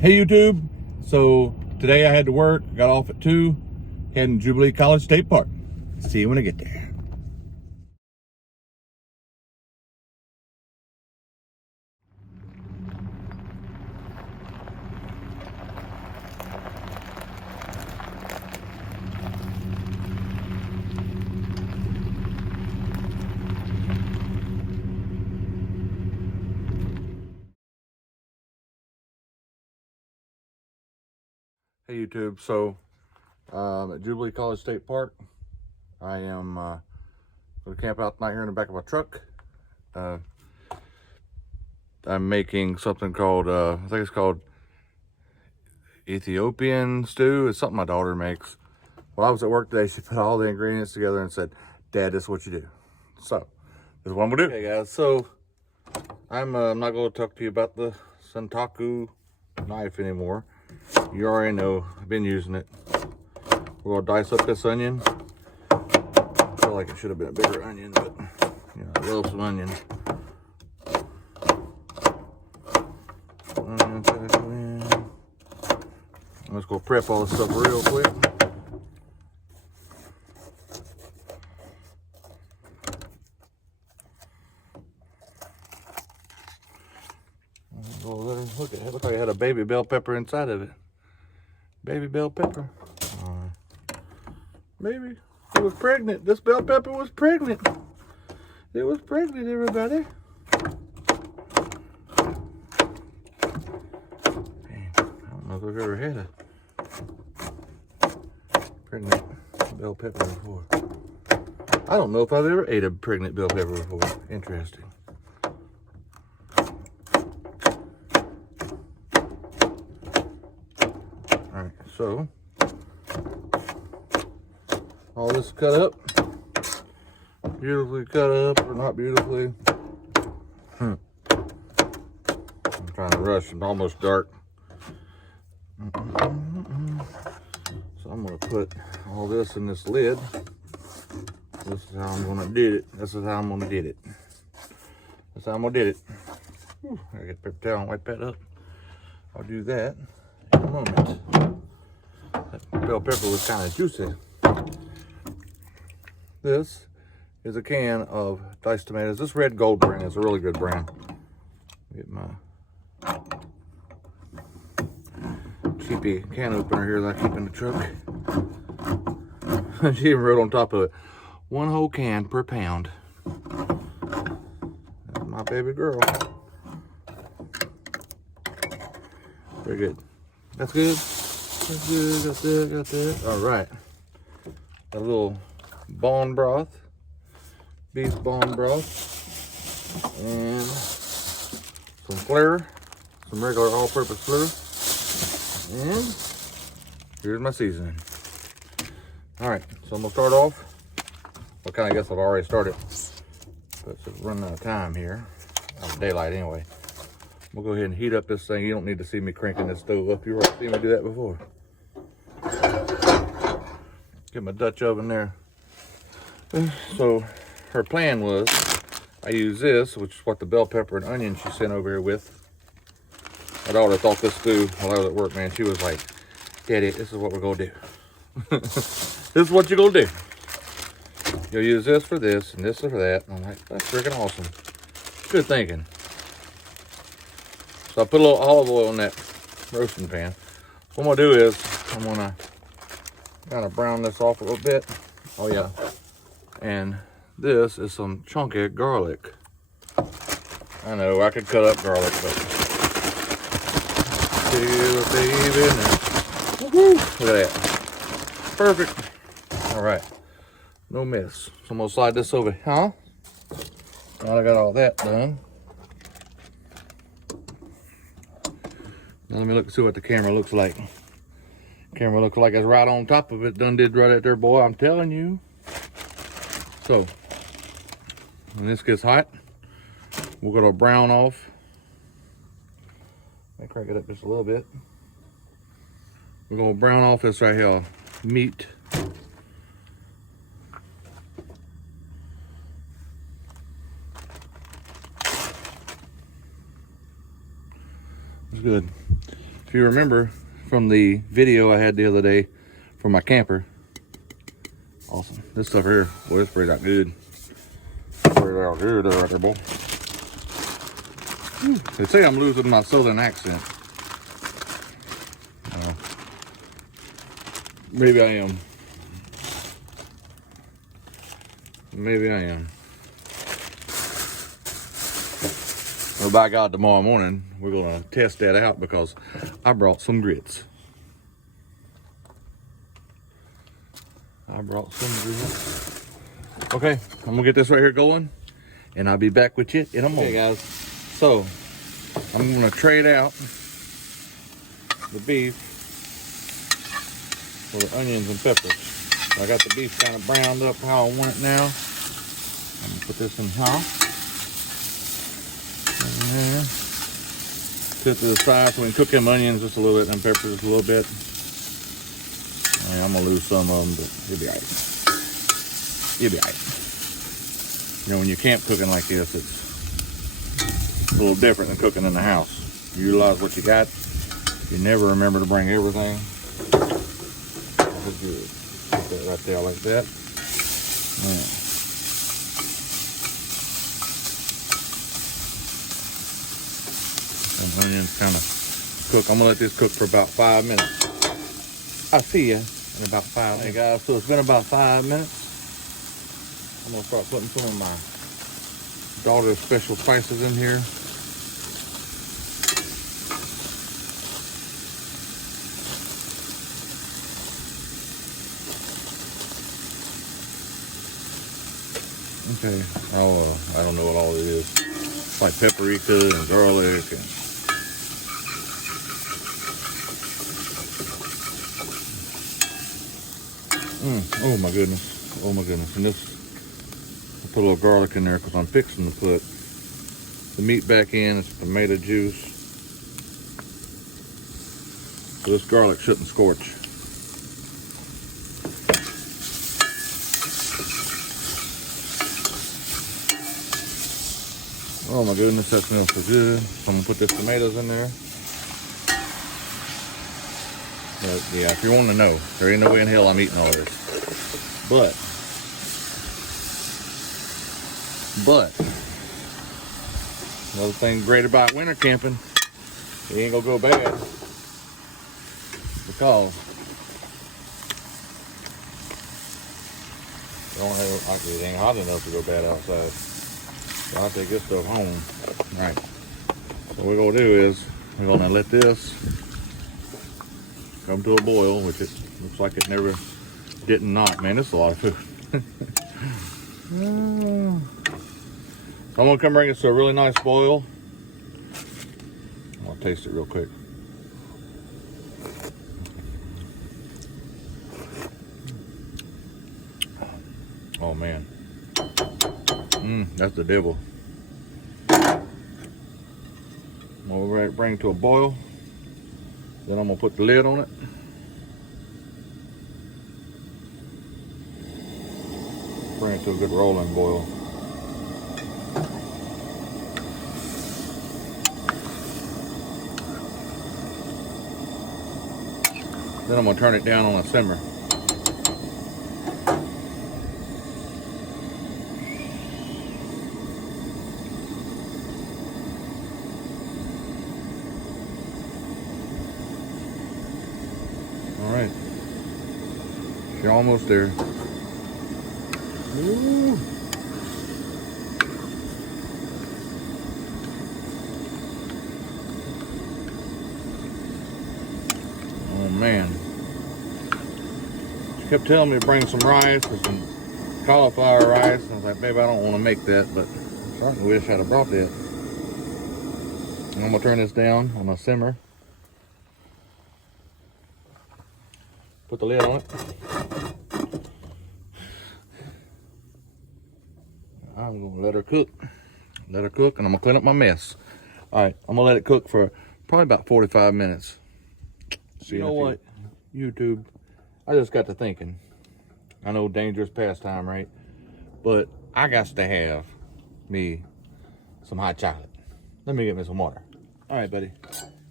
Hey YouTube, so today I had to work, got off at 2, heading to Jubilee College State Park. See you when I get there. Hey YouTube, so at Jubilee College State Park, I am going to camp out tonight here in the back of my truck. I'm making something called, I think it's called Ethiopian stew. It's something my daughter makes. While I was at work today, she put all the ingredients together and said, "Dad, this is what you do." So, this is what I'm going to do. Okay guys, so I'm not going to talk to you about the Santaku knife anymore. You already know, I've been using it. We're gonna dice up this onion. I feel like it should have been a bigger onion, but you know, I love some onions. Let's go prep all this stuff real quick. Look at it, looks like it had a baby bell pepper inside of it. Baby bell pepper. Maybe it was pregnant. This bell pepper was pregnant. It was pregnant, everybody. Man, I don't know if I've ever had a pregnant bell pepper before. I don't know if I've ever ate a pregnant bell pepper before. Interesting. Alright, so all this cut up, beautifully cut up, or not beautifully. I'm trying to rush, it's almost dark. So I'm gonna put all this in this lid. This is how I'm gonna do it. This is how I'm gonna do it. That's how I'm gonna do it. Whew, I get a paper towel and wipe that up. I'll do that in a moment. That bell pepper was kind of juicy. This is a can of diced tomatoes. This Red Gold brand is a really good brand. Get my cheapy can opener here that I keep in the truck. She even wrote on top of it, 1 whole can per pound. That's my baby girl. Very good. That's good. That's good. Got that. Got that. All right. A little bone broth, beef bone broth, and some flour, some regular all-purpose flour, and here's my seasoning. All right, so I'm gonna start off. Well, kind of guess I've already started, but it's running out of time here. Out of daylight anyway. We'll go ahead and heat up this thing. You don't need to see me cranking this stove up. You've already seen me do that before. Get my Dutch oven there. So her plan was, I use this, which is what the bell pepper and onion she sent over here with. My daughter thought this through while I was at work, man. She was like, "Daddy, this is what we're gonna do." This is what you're gonna do. You'll use this for this and this for that. And I'm like, that's freaking awesome. Good thinking. So I put a little olive oil in that roasting pan. What I'm gonna do is, I'm gonna kind of brown this off a little bit. Oh yeah. And this is some chunky garlic. I know I could cut up garlic, but still, baby, now. Woo-hoo. Look at that. Perfect. All right. No mess. So I'm gonna slide this over, huh? Now I got all that done. Now let me look and see what the camera looks like. Camera looks like it's right on top of it. Done did right at there, boy. I'm telling you. So, when this gets hot, we're gonna brown off. Let me crank it up just a little bit. We're gonna brown off this right here, meat. It's good. If you remember from the video I had the other day for my camper, awesome. This stuff here, boy, it's pretty out good. Pretty out good right there, boy. They say I'm losing my southern accent. Maybe I am. Maybe I am. Well, by God, tomorrow morning, we're going to test that out because I brought some grits. Okay, I'm going to get this right here going, and I'll be back with you in a moment. Okay, guys. So, I'm going to trade out the beef for the onions and peppers. So I got the beef kind of browned up how I want it now. I'm going to put this in hot. Put it to the side so we can cook them onions just a little bit and peppers just a little bit. And I'm going to lose some of them, but you'll be all right. You'll be all right. You know, when you're camp cooking like this, it's a little different than cooking in the house. You utilize what you got. You never remember to bring everything. That's good. Put that right there like that. Yeah. Some onions kind of cook. I'm gonna let this cook for about 5 minutes. I'll see you in about 5 minutes. Hey guys, so it's been about 5 minutes. I'm gonna start putting some of my daughter's special spices in here. Okay, I don't know what all it is. It's like paprika and garlic and oh my goodness, oh my goodness. And this, I'll put a little garlic in there because I'm fixing to put the meat back in. It's tomato juice. So this garlic shouldn't scorch. Oh my goodness, that smells so good. So I'm gonna put the tomatoes in there. But yeah, if you want to know, there ain't no way in hell I'm eating all this. But another thing great about winter camping, it ain't gonna go bad because you don't have, like, it ain't hot enough to go bad outside. So I take this stuff home. All right. So what we're gonna do is we're gonna let this come to a boil, which it looks like it never didn't not. Man, this is a lot of food. So I'm gonna come bring it to a really nice boil. I'm gonna taste it real quick. Oh man. That's the devil. I'm gonna bring it to a boil. Then I'm gonna put the lid on it. Bring it to a good rolling boil. Then I'm gonna turn it down on a simmer. Alright, you're almost there. Ooh. Oh man. She kept telling me to bring some rice or some cauliflower rice. And I was like, babe, I don't want to make that, but I certainly wish I'd have brought that. And I'm gonna turn this down on a simmer. Put the lid on it. I'm gonna let her cook. Let her cook, and I'm gonna clean up my mess. All right, I'm gonna let it cook for probably about 45 minutes. You know what, YouTube? I just got to thinking. I know dangerous pastime, right? But I got to have me some hot chocolate. Let me get me some water. All right, buddy.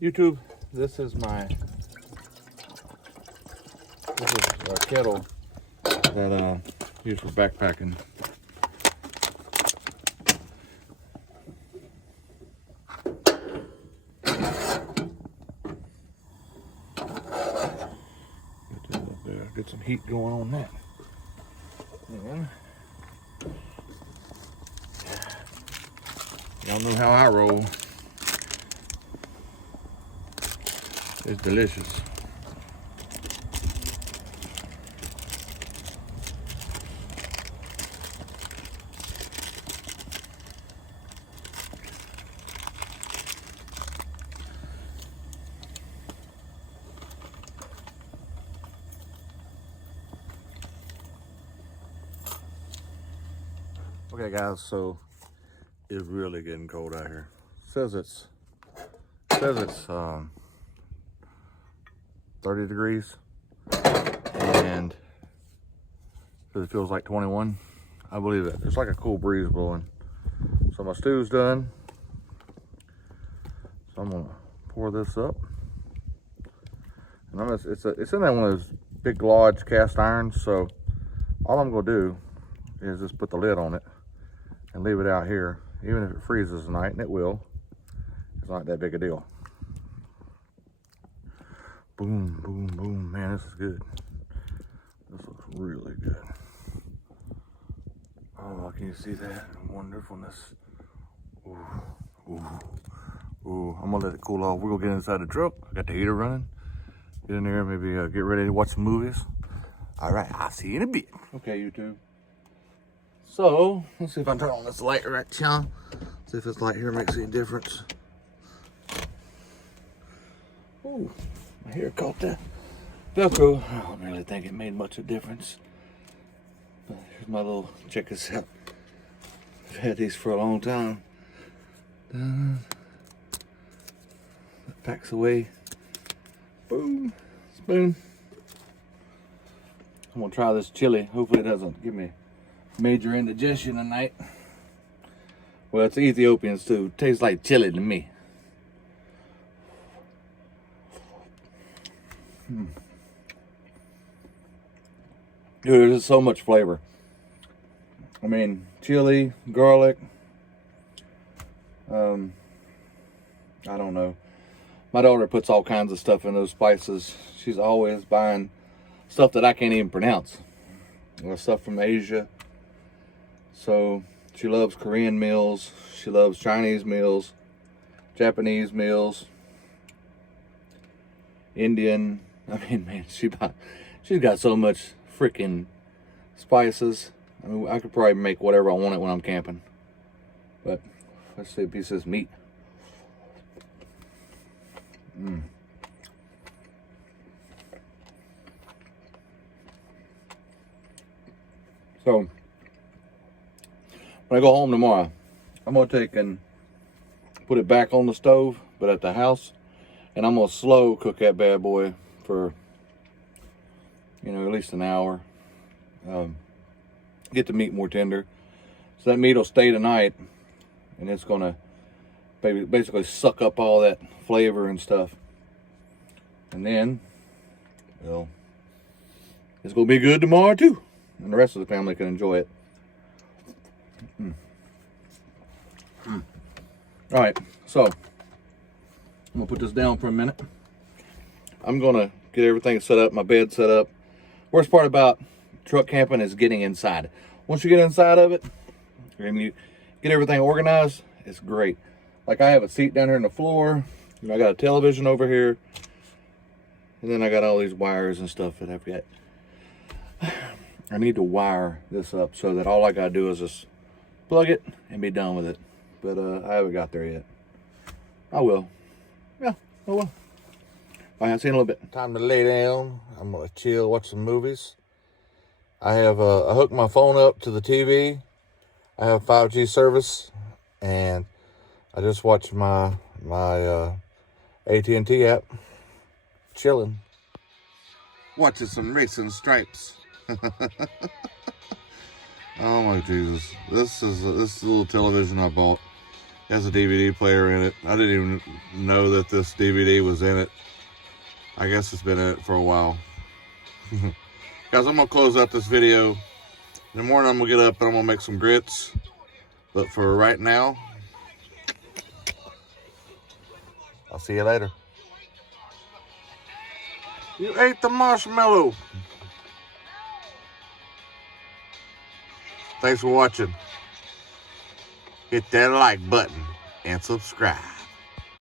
YouTube, this is a kettle that I use for backpacking. Get some heat going on that. And y'all know how I roll. It's delicious. Okay guys, so it's really getting cold out here. Says it's 30 degrees and it feels like 21. I believe it. There's like a cool breeze blowing. So my stew's done. So I'm gonna pour this up. And it's in that one of those big lodge cast irons. So all I'm gonna do is just put the lid on it and leave it out here. Even if it freezes tonight, and it will, it's not that big a deal. Boom, boom, boom. Man, this is good. This looks really good. Oh, can you see that wonderfulness? Ooh, ooh, ooh. I'm gonna let it cool off. We're gonna get inside the truck. I got the heater running. Get in there, maybe get ready to watch some movies. All right, I'll see you in a bit. Okay, YouTube. So, let's see if I can turn on this light right now. See if this light here makes any difference. Ooh, my hair caught that Velcro. I don't really think it made much of a difference. But here's my little, check this out. I've had these for a long time. That packs away. Boom, spoon. I'm gonna try this chili. Hopefully it doesn't give me major indigestion tonight. Well, it's Ethiopian stew. Tastes like chili to me. Dude, there's so much flavor. I mean, chili, garlic. I don't know. My daughter puts all kinds of stuff in those spices. She's always buying stuff that I can't even pronounce. Stuff from Asia. So she loves Korean meals, she loves Chinese meals, Japanese meals, Indian. I mean, man, she's got so much freaking spices. I mean, I could probably make whatever I want it when I'm camping. But let's see a piece of this meat. So when I go home tomorrow, I'm gonna take and put it back on the stove, but at the house, and I'm gonna slow cook that bad boy for, you know, at least an hour. Get the meat more tender, so that meat will stay tonight, and it's gonna basically suck up all that flavor and stuff, and then, well, it's gonna be good tomorrow too, and the rest of the family can enjoy it. All right, so I'm gonna put this down for a minute. I'm gonna get everything set up, my bed set up. Worst part about truck camping is getting inside. Once you get inside of it and you get everything organized, it's great. Like I have a seat down here on the floor, I got a television over here, and then I got all these wires and stuff that I've got. I need to wire this up so that all I gotta do is just plug it and be done with it. But I haven't got there yet. I will. Yeah, I will. All right, I'll see you in a little bit. Time to lay down. I'm gonna chill, watch some movies. I have I hooked my phone up to the TV. I have 5G service, and I just watched my AT&T app, chilling, watching some racing stripes. Oh my Jesus! This is this little television I bought. has a DVD player in it. I didn't even know that this DVD was in it. I guess it's been in it for a while. Guys, I'm going to close out this video. In the morning, I'm going to get up and I'm going to make some grits. But for right now, I'll see you later. You ate the marshmallow. Thanks for watching. Hit that like button and subscribe.